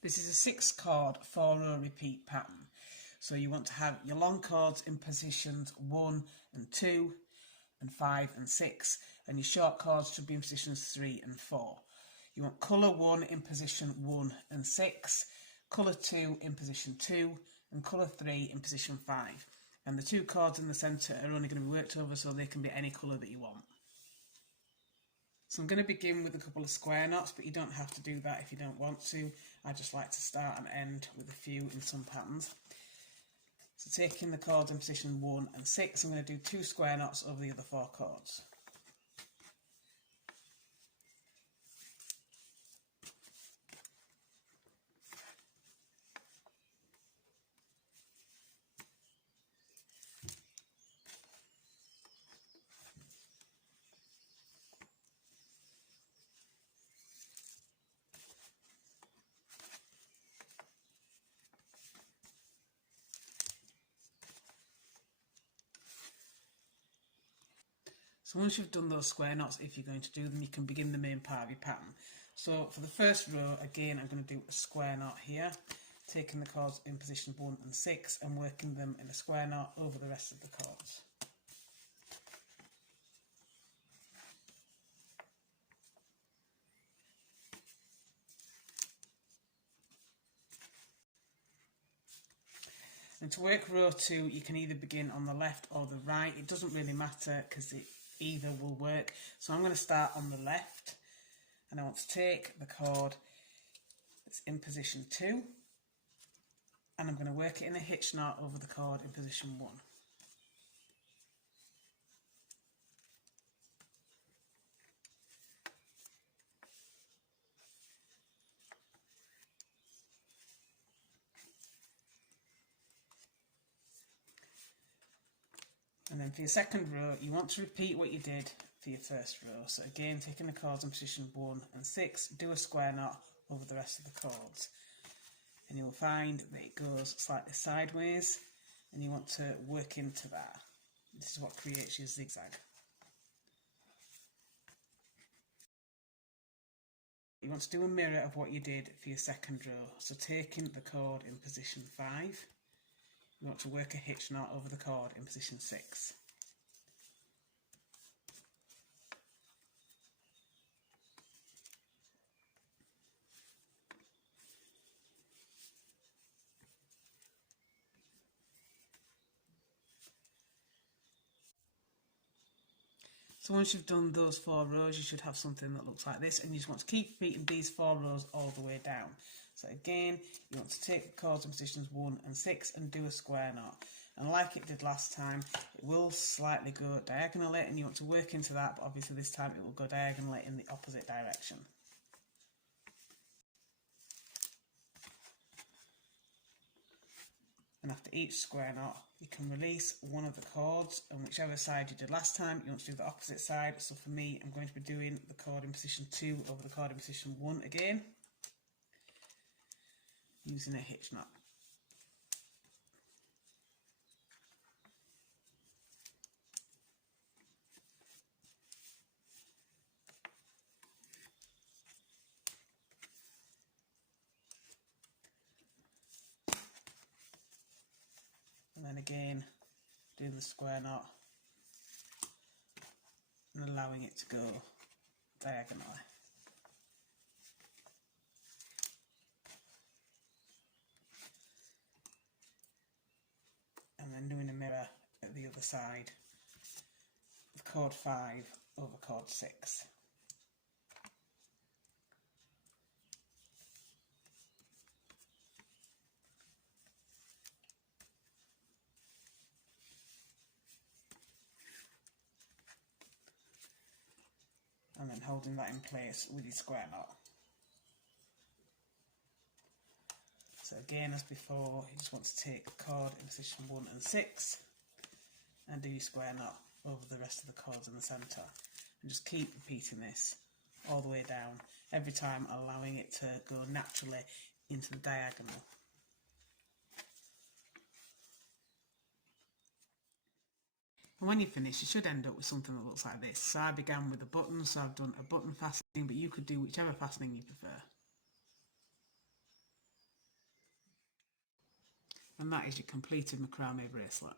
This is a 6-chord 4-row repeat pattern. So you want to have your long chords in positions 1 and 2 and 5 and 6, and your short chords should be in positions 3 and 4. You want colour 1 in position 1 and 6, colour 2 in position 2, and colour 3 in position 5. And the 2 chords in the centre are only going to be worked over, so they can be any colour that you want. So I'm going to begin with a couple of square knots, but you don't have to do that if you don't want to. I just like to start and end with a few in some patterns. So taking the chords in position 1 and 6, I'm going to do 2 square knots over the other 4 chords. So once you've done those square knots, if you're going to do them, you can begin the main part of your pattern. So for the first row, again, I'm going to do a square knot here, taking the chords in position 1 and 6 and working them in a square knot over the rest of the chords. And to work row 2, you can either begin on the left or the right. It doesn't really matter because either will work. So I'm going to start on the left, and I want to take the chord that's in position 2, and I'm going to work it in a hitch knot over the chord in position 1. And then for your second row, you want to repeat what you did for your first row. So again, taking the chords in position 1 and 6, do a square knot over the rest of the chords. And you'll find that it goes slightly sideways, and you want to work into that. This is what creates your zigzag. You want to do a mirror of what you did for your second row. So taking the chord in position 5, you want to work a hitch knot over the chord in position 6. So once you've done those 4 rows, you should have something that looks like this, and you just want to keep repeating these 4 rows all the way down. So again, you want to take the chords in positions 1 and 6 and do a square knot. And like it did last time, it will slightly go diagonally, and you want to work into that, but obviously this time it will go diagonally in the opposite direction. And after each square knot, you can release one of the chords, and whichever side you did last time, you want to do the opposite side. So for me, I'm going to be doing the chord in position 2 over the chord in position 1 again, using a hitch knot. And then again, doing the square knot and allowing it to go diagonally. And then doing a mirror at the other side with chord 5 over chord 6. And then holding that in place with your square knot. So again, as before, you just want to take the chord in position 1 and 6 and do your square knot over the rest of the chords in the centre. And just keep repeating this all the way down, every time allowing it to go naturally into the diagonal. And when you finish, you should end up with something that looks like this. So I began with a button, so I've done a button fastening, but you could do whichever fastening you prefer. And that is your completed macrame bracelet.